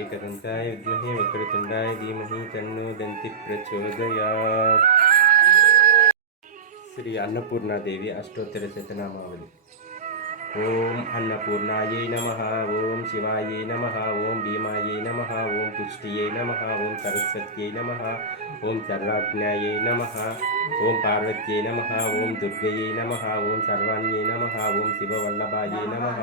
एकदन्ताय विद्महे वक्रतुण्डाय धीमहि तन्नो दन्ति प्रचोदयात्। श्री अन्नपूर्णा देवी अष्टोत्तर शतनामावली। ओम अन्नपूर्णायै नमः, ओम शिवायै नमः, ओम भीमायै नमः, ओम पुष्टियै नमः, ओम सरस्वत्यै नमः, ओम सर्वाज्ञायै नमः, ओम पार्वत्यै नमः, ओम दुर्गयै नमः, ओम सर्वाण्यै नमः, ओम शिववल्लभायै नमः,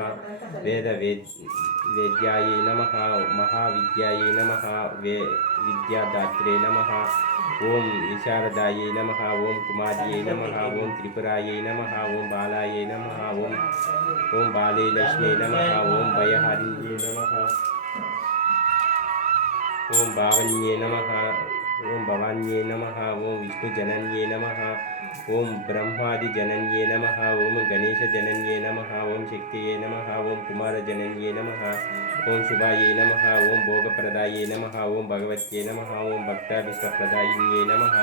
वेद्यायै नमः, महाविद्यायै नमः, विद्यादात्रे नमः, ओम विशारदायै नमः, ओम कुमार्यै नमः, ओम त्रिपुरायै नमः, ओम बालायै नमः, ओम बाले लक्ष्मी नमः, ओम भयहारिण्ये नमः, ओम भावन्ये नमः, ओम भवान्ये नमः, ओम विष्णुजनन्ये नमः, ओम ब्रह्मादिजनन्ये नमः, ओम गणेशजनन्ये नमः, ओम शक्तिये नमः, ओम कुमारजनन्ये नमः, ओम शुभाये नमः, ओम भोगप्रदाये नमः, ओम भगवत्ये नमः, ओम भक्ताभिष्टप्रदायिन्ये नमः,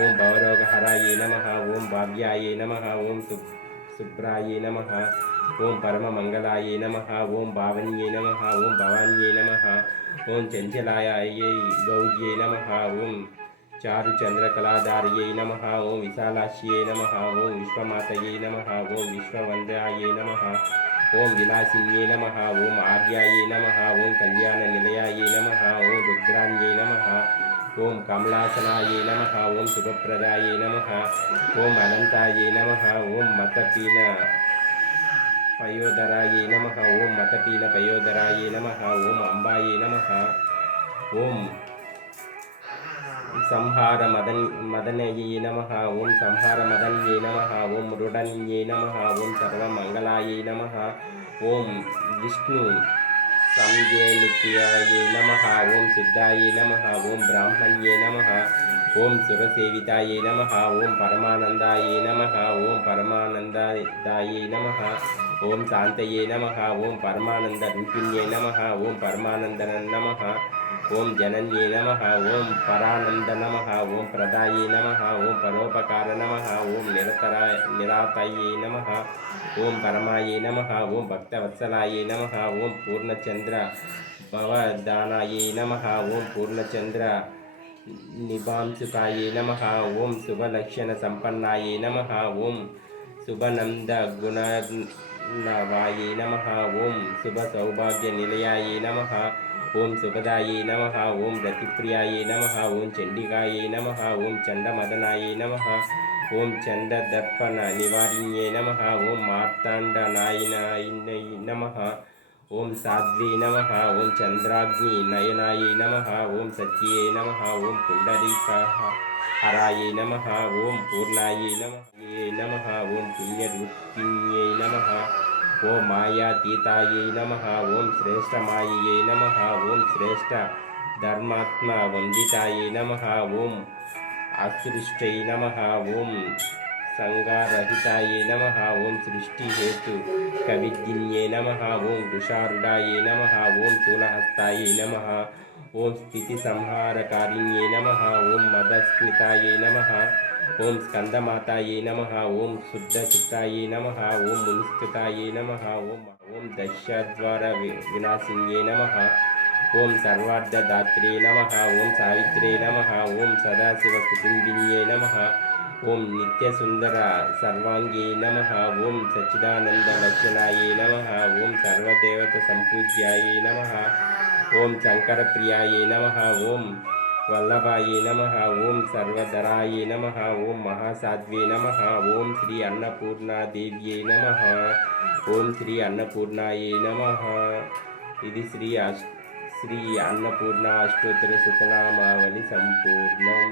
ओम भवरोगहराये नमः, ओम भाव्याये नमः, ओम शुभ्राये नमः, ओम परममंगलाये नमः, ओम भावन्ये नमः, ओम भवान्ये नमः, ओम चंचलायै गौर्ये नमः, ओम चारुचंद्रकलाधार्यै नमः, ओम विशालाक्ष्यै नमः, ओम विश्वमातये नमः, ओम विश्ववन्द्यायै नमः, ओम विलासिन्ये नमः, ओम आर्यायै नमः, ओम कल्याणनिलयायै नमः, ओम रुद्राण्ये नमः, ओम कमलासनायै नमः, ओम सुखप्रदायै नमः, ओम अनंतायै नमः, ओम मतपीन पयोदराये नमः, ओम मतपीन पयोदराये नमः, ओम अंबाये नमः, ओम संहार मदनये नमः, ओम संहार मदन्ये नमः, ओम मृडन्ये नमः, ओम सर्वमंगलाये नमः, ओम विष्णु संज्ञेलित्याये नमः, ओम सिद्धाये नमः, ओम ब्राह्मण्ये नमः, ओम सुरसेविताये नमः, ओम परमानंदाये नमः, ओम परमानंदाये नमः, ओम शांतये नमः, ओम परमानंदरूपिण्ये नमः, ओम परमानंदन नमः, ओम जनन्ये नमः, ओम परानंद नमः, ओम प्रदाये नमः, ओम परोपकार नमः, ओम निरातये नमः, ओम परमाये नमः, ओम भक्तवत्सलाये नमः, ओम पूर्णचंद्र भवदानाये नमः, ओम पूर्णचंद्र निभांसुकाये नमः, ओम शुभलक्षण संपन्नाये नमः, ओम शुभनंद गुणर्णवाये नमः, ओम शुभ सौभाग्य निलयाये नमः, ओम सुखदाये नमः, ओम रतिप्रियाये नमः, ओम चंडिकाये नमः, ओम चंडमदनाये नमः, ओम चंडदर्पण निवारिण्ये नमः, ओम मार्तांडनायनाय नमः, ओम साध्वे नमः, ओम चंद्राग्नि नयनाये नमः, ओम सत्ये नमः, ओम पुंडरीकहराये नमः, ओम पूर्णाये नमः, ओम पुण्यरूपिण्ये नमः, ओम मायातीताये नमः, ओम श्रेष्ठमाये नमः, ओम श्रेष्ठ धर्मात्मा वंदिताये नमः, ओम असृष्टै नमः, ओम संगारहिताये नमः, ओम सृष्टि हेतु कविज्ञिन्ये नमः, ओम वृषारूढ़ाये नमः, ओम शूलहस्ताये नमः, ओम स्थिति संहारकारिण्ये नमः, ओम मदस्मिताये नमः, ओम स्कंदमाताये नमः, ओम शुद्धचित्ताये नमः, ओम मुनिस्तुताये नमः, ओम दशद्वार विनाशिन्ये नमः, ओम सर्वार्धदात्रे नमः, ओम सावित्रे नमः, ओम सदाशिवकुटुम्बिन्ये नमः, ओम नित्यसुंदर सर्वांगे नमः, ओम सच्चिदानंदलक्षणाये नमः, ओम सर्वदेवता संपूज्याये नमः, ओम शंकरप्रियाये नमः, ओम वल्लभाये नमः, ओम सर्वधराये नमः, ओम महासाध्वे नमः, ओम श्री अन्नपूर्णा देव्ये नमः, ओम श्री अन्नपूर्णाये नमः। ఇది శ్రీ అన్నపూర్ణ అష్టోత్తర శతనామావళి సంపూర్ణం।